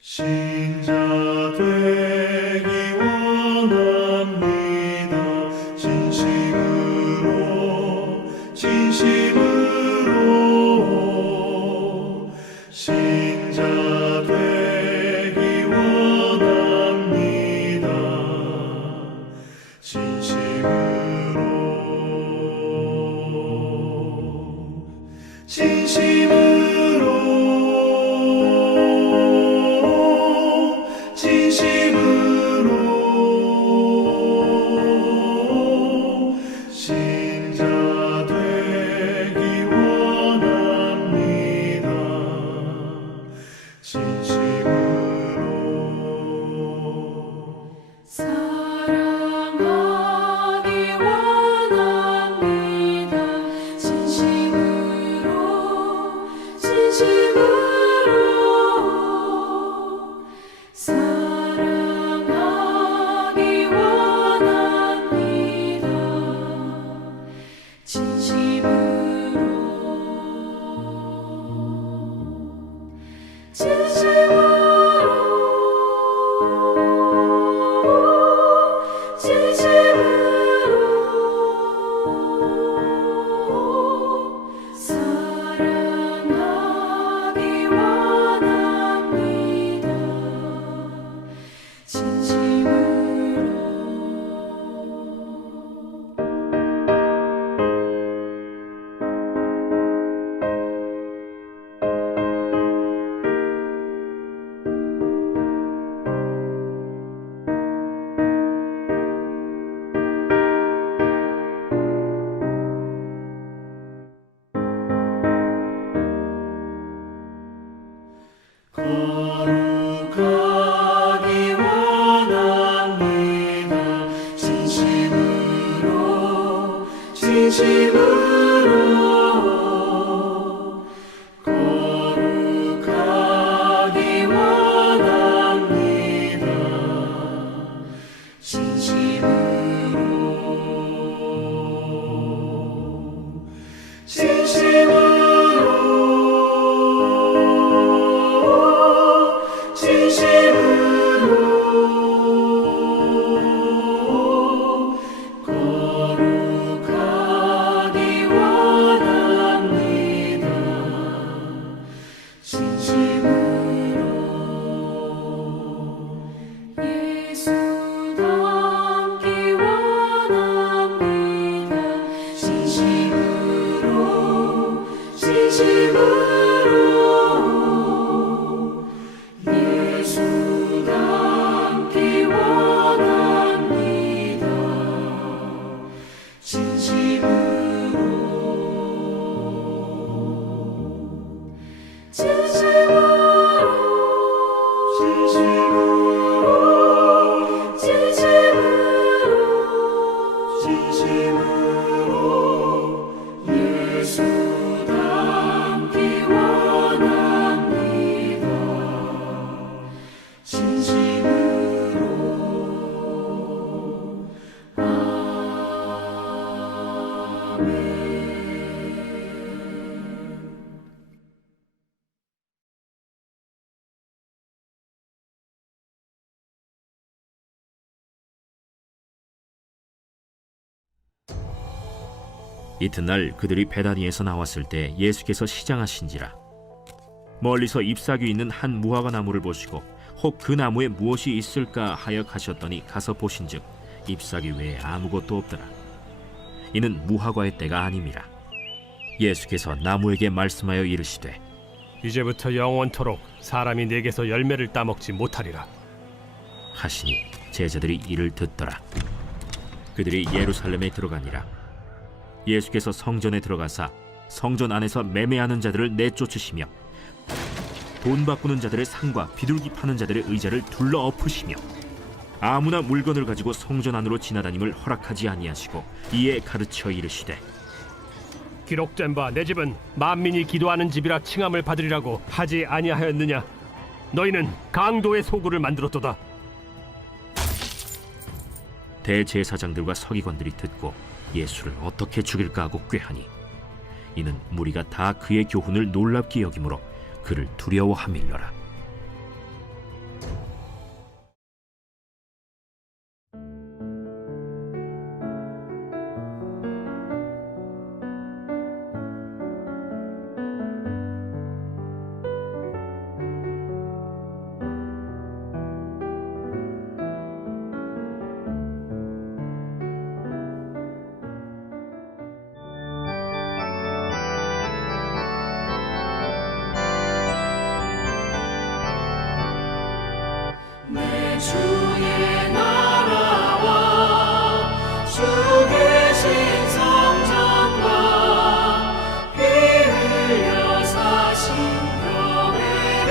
신자 되기 원합니다. 진심으로 신자 되기 원합니다. 진심으로 신자 되기 원합니다. 진심으로 사랑하기 원합니다. 진심으로 사랑하기 원합니다. 사랑하기 원합니다. 거룩하기 원합니다. 진심으로 거룩하기 원합니다. 거룩하기 원합니다. 예수 닮기 원합니다. 진심으로 예수 닮기 원합니다. 진심으로 예수 닮기 원합니다. 진심으로 아멘. 이튿날 그들이 베다니에서 나왔을 때 예수께서 시장하신지라. 멀리서 잎사귀 있는 한 무화과 나무를 보시고 혹 그 나무에 무엇이 있을까 하여 가셨더니 가서 보신즉 잎사귀 외에 아무것도 없더라. 이는 무화과의 때가 아님이라. 예수께서 나무에게 말씀하여 이르시되 이제부터 영원토록 사람이 내게서 열매를 따먹지 못하리라. 하시니 제자들이 이를 듣더라. 그들이 예루살렘에 들어가니라. 예수께서 성전에 들어가사 성전 안에서 매매하는 자들을 내쫓으시며 돈 바꾸는 자들의 상과 비둘기 파는 자들의 의자를 둘러 엎으시며 아무나 물건을 가지고 성전 안으로 지나다님을 허락하지 아니하시고 이에 가르쳐 이르시되 기록된 바 내 집은 만민이 기도하는 집이라 칭함을 받으리라고 하지 아니하였느냐. 너희는 강도의 소굴을 만들었도다. 대제사장들과 서기관들이 듣고 예수를 어떻게 죽일까 하고 꾀하니 이는 무리가 다 그의 교훈을 놀랍게 여기므로 그를 두려워함일러라. 주의 나라와 주 계신 성전과 피 흘려 사신 교회를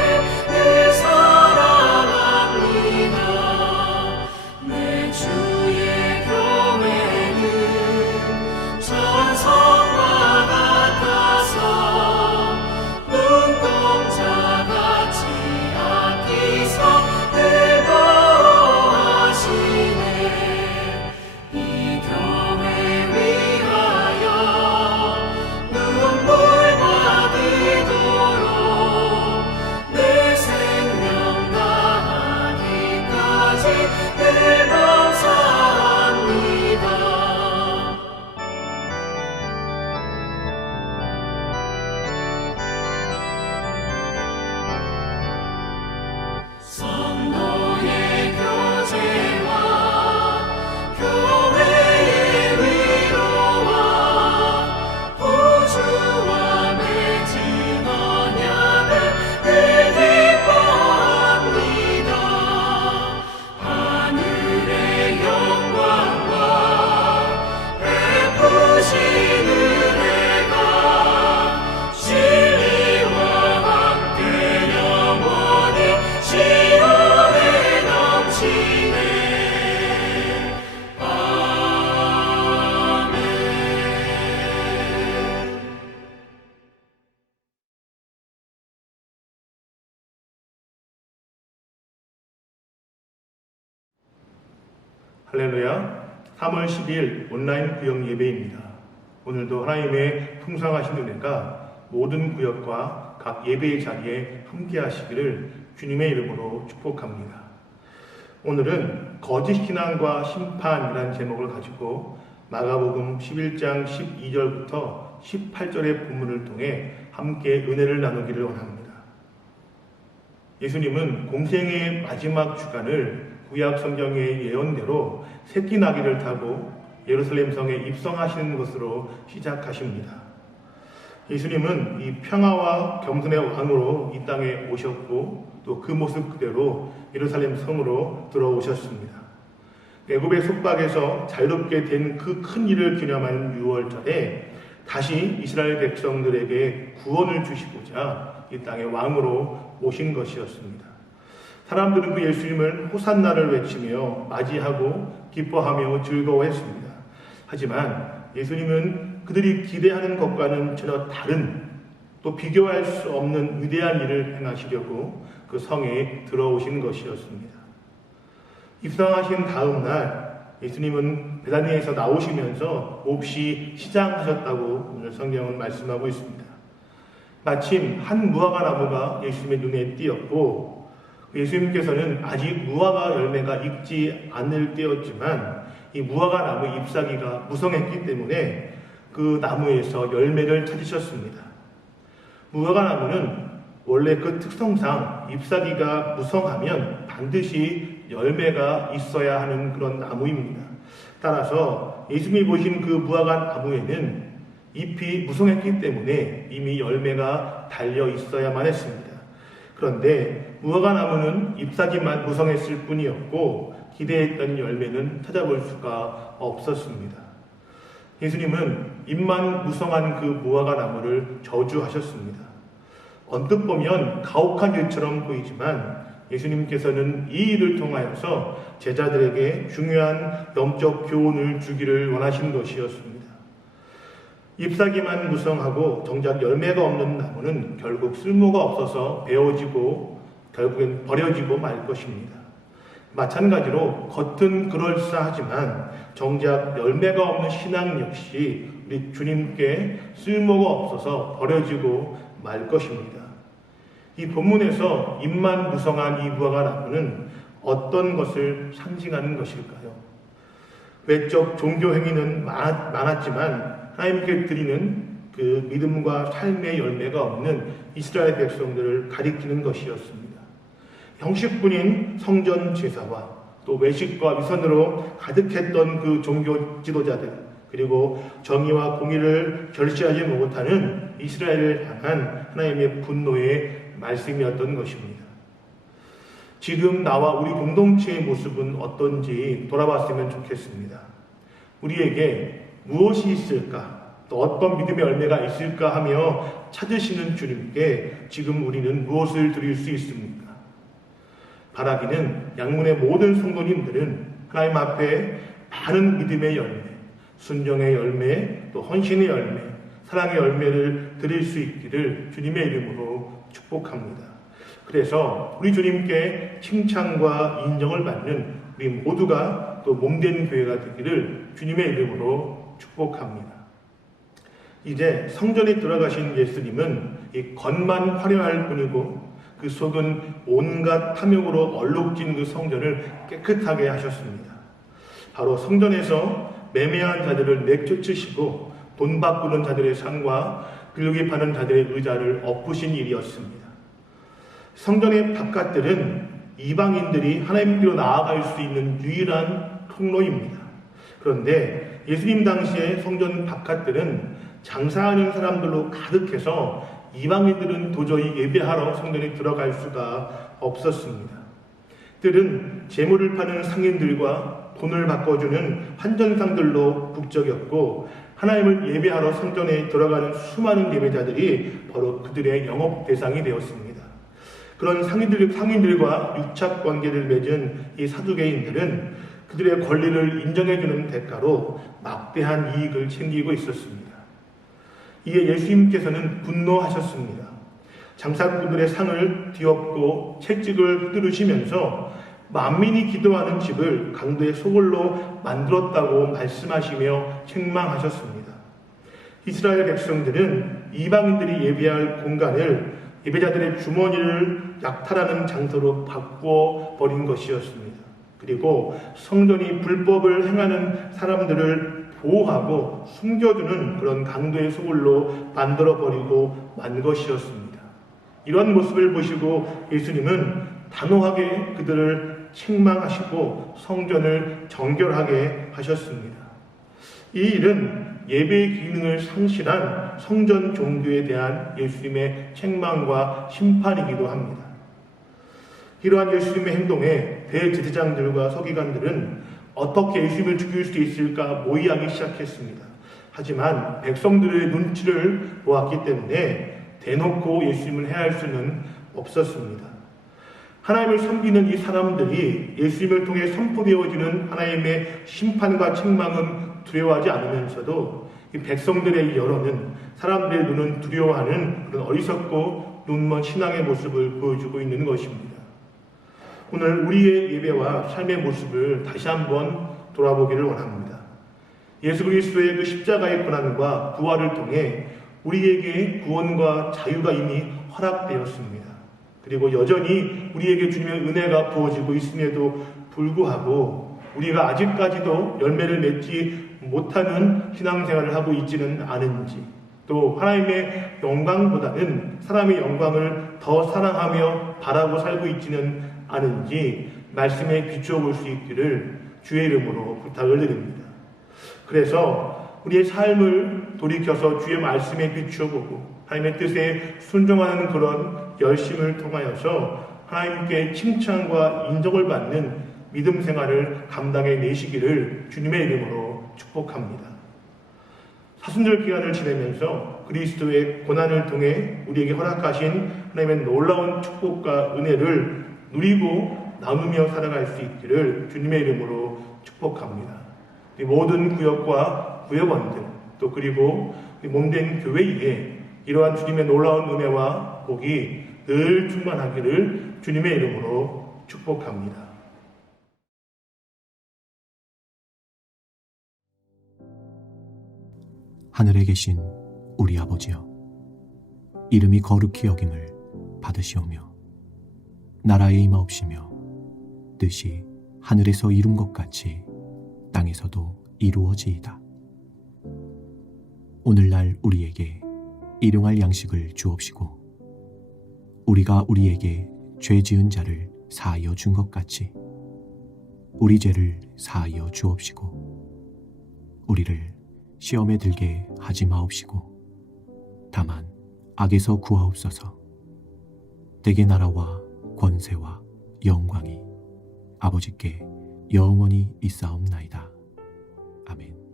늘 사랑합니다. 내 주의 교회는 천성과 같아서 눈동자같이 아끼사 늘 보호하시네. 이 교회 위하여 눈물과 기도로 내 생명 다하기까지 늘 감사합니다. 성도의 교제와 교회의 위로와 우주와 맺은 언약을 늘 기뻐합니다. 하늘의 영광과 베푸신 은혜가 진리와 함께 영원히 시온에 넘치네. 아멘. 할렐루야. 3월 10일 온라인 구역 예배입니다. 오늘도 하나님의 풍성하신 은혜가 모든 구역과 각 예배의 자리에 함께 하시기를 주님의 이름으로 축복합니다. 오늘은 거짓 신앙과 심판이라는 제목을 가지고 마가복음 11장 12절부터 18절의 본문을 통해 함께 은혜를 나누기를 원합니다. 예수님은 공생의 마지막 주간을 구약 성경의 예언대로 새끼 나귀를 타고 예루살렘 성에 입성하시는 것으로 시작하십니다. 예수님은 이 평화와 겸손의 왕으로 이 땅에 오셨고 또 그 모습 그대로 예루살렘 성으로 들어오셨습니다. 애굽의 속박에서 자유롭게 된 그 큰 일을 기념하는 6월절에 다시 이스라엘 백성들에게 구원을 주시고자 이 땅에 왕으로 오신 것이었습니다. 사람들은 그 예수님을 호산나를 외치며 맞이하고 기뻐하며 즐거워했습니다. 하지만 예수님은 그들이 기대하는 것과는 전혀 다른 또 비교할 수 없는 위대한 일을 행하시려고 그 성에 들어오신 것이었습니다. 입성하신 다음 날 예수님은 베다니에서 나오시면서 몹시 시장하셨다고 오늘 성경은 말씀하고 있습니다. 마침 한 무화과 나무가 예수님의 눈에 띄었고 예수님께서는 아직 무화과 열매가 익지 않을 때였지만 이 무화과 나무 잎사귀가 무성했기 때문에 그 나무에서 열매를 찾으셨습니다. 무화과 나무는 원래 그 특성상 잎사귀가 무성하면 반드시 열매가 있어야 하는 그런 나무입니다. 따라서 예수님이 보신 그 무화과 나무에는 잎이 무성했기 때문에 이미 열매가 달려 있어야만 했습니다. 그런데 무화과 나무는 잎사귀만 무성했을 뿐이었고 기대했던 열매는 찾아볼 수가 없었습니다. 예수님은 잎만 무성한 그 무화과 나무를 저주하셨습니다. 언뜻 보면 가혹한 일처럼 보이지만 예수님께서는 이 일을 통하여서 제자들에게 중요한 영적 교훈을 주기를 원하신 것이었습니다. 잎사귀만 무성하고 정작 열매가 없는 나무는 결국 쓸모가 없어서 베어지고 결국엔 버려지고 말 것입니다. 마찬가지로 겉은 그럴싸하지만 정작 열매가 없는 신앙 역시 우리 주님께 쓸모가 없어서 버려지고 말 것입니다. 이 본문에서 잎만 무성한 이 무화과 나무는 어떤 것을 상징하는 것일까요? 외적 종교 행위는 많았지만 하나님께 드리는 그 믿음과 삶의 열매가 없는 이스라엘 백성들을 가리키는 것이었습니다. 형식뿐인 성전 제사와 또 외식과 위선으로 가득했던 그 종교 지도자들, 그리고 정의와 공의를 결시하지 못하는 이스라엘을 향한 하나님의 분노의 말씀이었던 것입니다. 지금 나와 우리 공동체의 모습은 어떤지 돌아봤으면 좋겠습니다. 우리에게 무엇이 있을까? 또 어떤 믿음의 열매가 있을까 하며 찾으시는 주님께 지금 우리는 무엇을 드릴 수 있습니까? 바라기는 양문의 모든 성도님들은 하나님 앞에 많은 믿음의 열매, 순종의 열매, 또 헌신의 열매, 사랑의 열매를 드릴 수 있기를 주님의 이름으로 축복합니다. 그래서 우리 주님께 칭찬과 인정을 받는 우리 모두가 또 몸된 교회가 되기를 주님의 이름으로 축복합니다. 이제 성전에 들어가신 예수님은 이 겉만 화려할 뿐이고 그 속은 온갖 탐욕으로 얼룩진 그 성전을 깨끗하게 하셨습니다. 바로 성전에서 매매한 자들을 내쫓으시고 돈 바꾸는 자들의 상과 근육이 파는 자들의 의자를 엎으신 일이었습니다. 성전의 바깥들은 이방인들이 하나님께로 나아갈 수 있는 유일한 통로입니다. 그런데 예수님 당시에 성전 바깥들은 장사하는 사람들로 가득해서 이방인들은 도저히 예배하러 성전에 들어갈 수가 없었습니다. 들은 재물을 파는 상인들과 돈을 바꿔주는 환전상들로 북적였고 하나님을 예배하러 성전에 들어가는 수많은 예배자들이 바로 그들의 영업 대상이 되었습니다. 그런 상인들과 유착 관계를 맺은 이 사두개인들은 그들의 권리를 인정해주는 대가로 막대한 이익을 챙기고 있었습니다. 이에 예수님께서는 분노하셨습니다. 장사꾼들의 상을 뒤엎고 채찍을 휘두르시면서 만민이 기도하는 집을 강도의 소굴로 만들었다고 말씀하시며 책망하셨습니다. 이스라엘 백성들은 이방인들이 예배할 공간을 예배자들의 주머니를 약탈하는 장소로 바꾸어 버린 것이었습니다. 그리고 성전이 불법을 행하는 사람들을 보호하고 숨겨두는 그런 강도의 소굴로 만들어버리고 만 것이었습니다. 이런 모습을 보시고 예수님은 단호하게 그들을 책망하시고 성전을 정결하게 하셨습니다. 이 일은 예배의 기능을 상실한 성전 종교에 대한 예수님의 책망과 심판이기도 합니다. 이러한 예수님의 행동에 대제사장들과 서기관들은 어떻게 예수님을 죽일 수 있을까 모의하기 시작했습니다. 하지만 백성들의 눈치를 보았기 때문에 대놓고 예수님을 해할 수는 없었습니다. 하나님을 섬기는 이 사람들이 예수님을 통해 선포되어지는 하나님의 심판과 책망은 두려워하지 않으면서도 이 백성들의 여론은, 사람들의 눈은 두려워하는 그런 어리석고 눈먼 신앙의 모습을 보여주고 있는 것입니다. 오늘 우리의 예배와 삶의 모습을 다시 한번 돌아보기를 원합니다. 예수 그리스도의 그 십자가의 고난과 부활을 통해 우리에게 구원과 자유가 이미 허락되었습니다. 그리고 여전히 우리에게 주님의 은혜가 부어지고 있음에도 불구하고 우리가 아직까지도 열매를 맺지 못하는 신앙생활을 하고 있지는 않은지, 또 하나님의 영광보다는 사람의 영광을 더 사랑하며 바라고 살고 있지는 않은지 말씀에 비추어 볼 수 있기를 주의 이름으로 부탁을 드립니다. 그래서 우리의 삶을 돌이켜서 주의 말씀에 비추어 보고 하나님의 뜻에 순종하는 그런 열심을 통하여서 하나님께 칭찬과 인정을 받는 믿음 생활을 감당해 내시기를 주님의 이름으로 축복합니다. 사순절 기간을 지내면서 그리스도의 고난을 통해 우리에게 허락하신 하나님의 놀라운 축복과 은혜를 누리고 나누며 살아갈 수 있기를 주님의 이름으로 축복합니다. 이 모든 구역과 구역원들, 또 그리고 몸된 교회에 이러한 주님의 놀라운 은혜와 복이 늘 충만하기를 주님의 이름으로 축복합니다. 하늘에 계신 우리 아버지여, 이름이 거룩히 여김을 받으시오며 나라의 임하옵시며 뜻이 하늘에서 이룬 것 같이 땅에서도 이루어지이다. 오늘날 우리에게 일용할 양식을 주옵시고 우리가 우리에게 죄 지은 자를 사하여 준 것 같이 우리 죄를 사하여 주옵시고 우리를 시험에 들게 하지 마옵시고 다만 악에서 구하옵소서. 대개 나라와 권세와 영광이 아버지께 영원히 있사옵나이다. 아멘.